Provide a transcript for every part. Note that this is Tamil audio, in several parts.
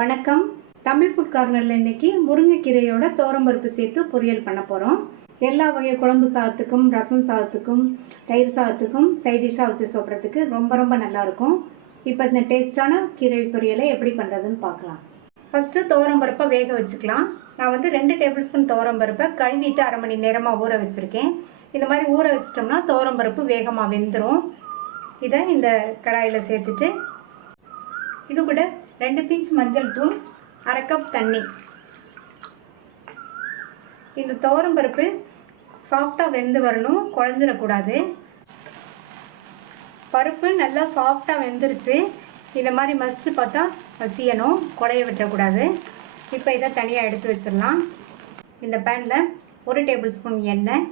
வணக்கம். தமிழ் ஃபுட் கார்னரில் இன்னைக்கு முருங்கைக்கீரையோட தோரம்பருப்பு சேர்த்து பொரியல் பண்ண போகிறோம். எல்லா வகை குழம்பு சாதத்துக்கும், ரசம் சாதத்துக்கும், தயிர் சாதத்துக்கும் சைட் டிஷ்ஷாக வச்சு சாப்பிட்றதுக்கு ரொம்ப நல்லாயிருக்கும். இப்போ இந்த டேஸ்டான கீரை பொரியலை எப்படி பண்ணுறதுன்னு பார்க்கலாம். ஃபஸ்ட்டு தோரம்பருப்பை வேக வச்சுக்கலாம். நான் 2 டேபிள் ஸ்பூன் தோரம்பருப்பை கழுவிட்டு 1/2 மணி நேரமாக ஊற வச்சுருக்கேன். இந்த மாதிரி ஊற வச்சிட்டோம்னா தோரம்பருப்பு வேகமாக வெந்துடும். இதை இந்த கடாயில் சேர்த்துட்டு இது கூட 2 பிஞ்ச் மஞ்சள் தூள், 1/2 கப் தண்ணி. இந்த துவரம்பருப்பு சாஃப்டாக வெந்து வரணும், குழஞ்சிடக்கூடாது. பருப்பு நல்லா சாஃப்டாக வெந்துருச்சு. இந்த மாதிரி மசிச்சு பார்த்தா மசியணும், குழைய விட்டுறக்கூடாது. இப்போ இதை தனியாக எடுத்து வச்சிடலாம். இந்த பேனில் 1 டேபிள் ஸ்பூன் எண்ணெய்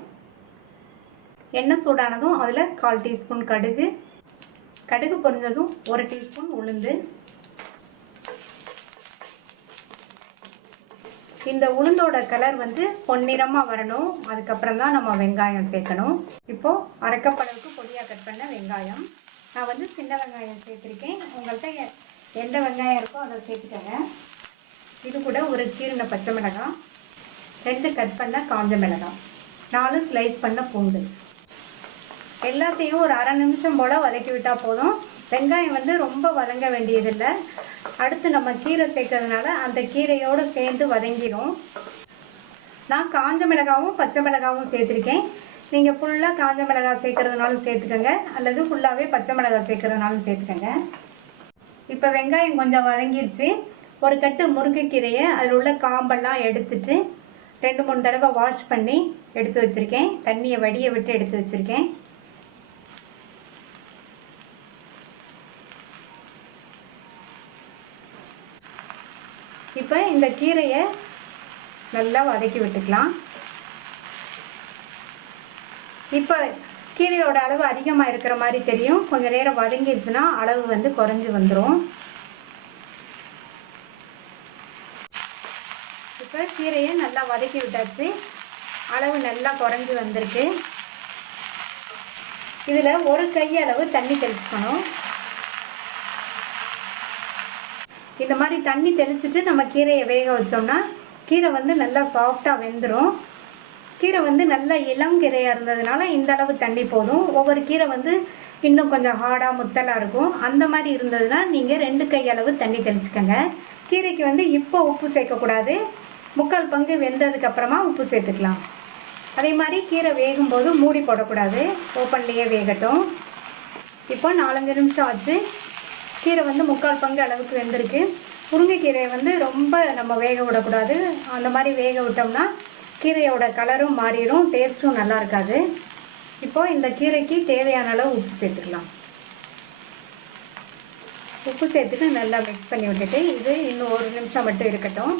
சூடானதும் அதில் 1/4 டீஸ்பூன் கடுகு பொரிஞ்சதும் 1 டீஸ்பூன் உளுந்து. இந்த உளுந்தோட கலர் பொன்னிறமாக வரணும். அதுக்கப்புறம் தான் நம்ம வெங்காயம் சேர்க்கணும். இப்போது 1/2 கப் அளவுக்கு பொடியாக கட் பண்ண வெங்காயம். நான் சின்ன வெங்காயம் சேர்த்துருக்கேன். உங்கள்கிட்ட எந்த வெங்காயம் இருக்கோ அதை சேர்த்துக்கங்க. இது கூட ஒரு கீரின பச்சை மிளகாய், 2 கட் பண்ண காஞ்ச மிளகாய், 4 ஸ்லைஸ் பண்ண பூண்டு. எல்லாத்தையும் ஒரு 1/2 நிமிஷம் போல் வதக்கி விட்டால் போதும். வெங்காயம் ரொம்ப வதங்க வேண்டியதில்லை. அடுத்து நம்ம கீரை சேர்க்கறதுனால அந்த கீரையோடு சேர்ந்து வதங்கிடும். நான் காஞ்ச மிளகாவும் பச்சை மிளகாவும் சேர்த்துருக்கேன். நீங்கள் ஃபுல்லாக காஞ்ச மிளகாய் சேர்க்கறதுனாலும் சேர்த்துக்கோங்க, அல்லது ஃபுல்லாகவே பச்சை மிளகாய் சேர்க்கறதுனாலும் சேர்த்துக்கோங்க. இப்போ வெங்காயம் கொஞ்சம் வதங்கிடுச்சு. ஒரு கட்டு முருங்கைக்கீரையை அதில் உள்ள காம்பெல்லாம் எடுத்துட்டு 2-3 தடவை வாஷ் பண்ணி எடுத்து வச்சுருக்கேன். தண்ணியை வடிய விட்டு எடுத்து வச்சுருக்கேன். இப்போ இந்த கீரையை நல்லா வதக்கி விட்டுக்கலாம். இப்போ கீரையோட அளவு அதிகமாக இருக்கிற மாதிரி தெரியும். கொஞ்சம் நேரம் வதங்கிடுச்சுன்னா அளவு குறைஞ்சி வந்துடும். இப்போ கீரையை நல்லா வதக்கி விட்டாச்சு. அளவு நல்லா குறைஞ்சி வந்திருக்கு. இதில் 1 கையளவு தண்ணி தெளிச்சுக்கணும். இந்த மாதிரி தண்ணி தெளிச்சுட்டு நம்ம கீரையை வேக வச்சோம்னா கீரை நல்லா சாஃப்டாக வெந்துடும். கீரை நல்லா இளங்கீரையாக இருந்ததுனால இந்த அளவு தண்ணி போதும். ஒவ்வொரு கீரை இன்னும் கொஞ்சம் ஹார்டாக முத்தலாக இருக்கும். அந்த மாதிரி இருந்ததுன்னா நீங்கள் 2 கையளவு தண்ணி தெளிச்சுக்கோங்க. கீரைக்கு இப்போ உப்பு சேர்க்கக்கூடாது. 3/4 பங்கு வெந்ததுக்கப்புறமா உப்பு சேர்த்துக்கலாம். அதே மாதிரி கீரை வேகும்போது மூடி போடக்கூடாது, ஓப்பன்லேயே வேகட்டும். இப்போ 4-5 நிமிஷம் ஆச்சு. கீரை 3/4 பங்கு அளவுக்கு வெந்திருக்கு. முருங்கைக்கீரையை ரொம்ப நம்ம வேக விடக்கூடாது. அந்த மாதிரி வேக விட்டோம்னா கீரையோட கலரும் மாறிடும், டேஸ்ட்டும் நல்லா இருக்காது. இப்போது இந்த கீரைக்கு தேவையான அளவு உப்பு சேர்த்துக்கலாம். உப்பு சேர்த்துட்டு நல்லா மிக்ஸ் பண்ணி விட்டுட்டு இது இன்னும் 1 நிமிஷம் மட்டும் இருக்கட்டும்.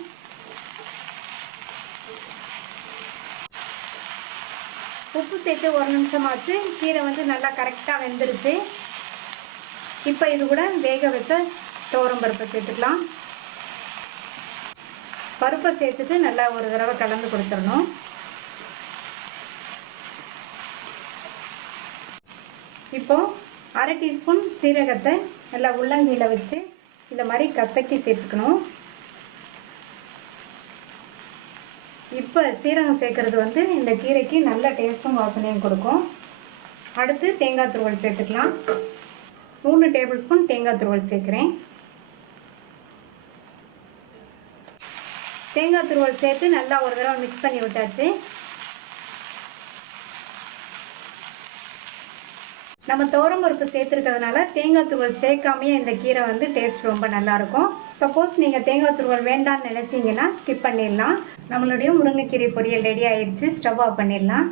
உப்பு சேர்த்து 1 நிமிஷம் ஆச்சு. கீரை நல்லா கரெக்டாக வெந்துருச்சு. இப்போ இது கூட வேக வச்ச துவரம்பருப்பை சேர்த்துக்கலாம். பருப்பை சேர்த்துட்டு நல்லா ஒரு தடவை கலந்து கொடுத்துடணும். இப்போ 1/2 டீஸ்பூன் சீரகத்தை நல்லா உள்ளங்கையில் வச்சு இந்த மாதிரி கசக்கி சேர்த்துக்கணும். இப்போ சீரகம் சேர்க்கறது இந்த கீரைக்கு நல்ல டேஸ்ட்டும் வாசனையும் கொடுக்கும். அடுத்து தேங்காய் துருவல் சேர்த்துக்கலாம். 3 டேபிள் ஸ்பூன் தேங்காய் துருவல் சேர்க்குறேன். தேங்காய் துருவல் சேர்த்து நல்லா ஒரு தடவை மிக்ஸ் பண்ணி விட்டாச்சு. நம்ம துவரம்பருப்பு சேர்த்துருக்கிறதுனால தேங்காய் துருவல் சேர்க்காமையே இந்த கீரை டேஸ்ட் ரொம்ப நல்லாயிருக்கும். சப்போஸ் நீங்கள் தேங்காய் துருவல் வேண்டான்னு நினச்சிங்கன்னா ஸ்கிப் பண்ணிடலாம். நம்மளுடைய முருங்கைக்கீரை பொரியல் ரெடி ஆயிடுச்சு. ஸ்டவ் ஆஃப் பண்ணிடலாம்.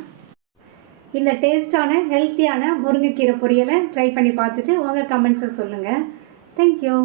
இந்த டேஸ்டான ஹெல்த்தியான முருங்கைக்கீரை பொரியலை ட்ரை பண்ணி பார்த்துட்டு உங்கள் கமெண்ட்ஸை சொல்லுங்கள். தேங்க்யூ.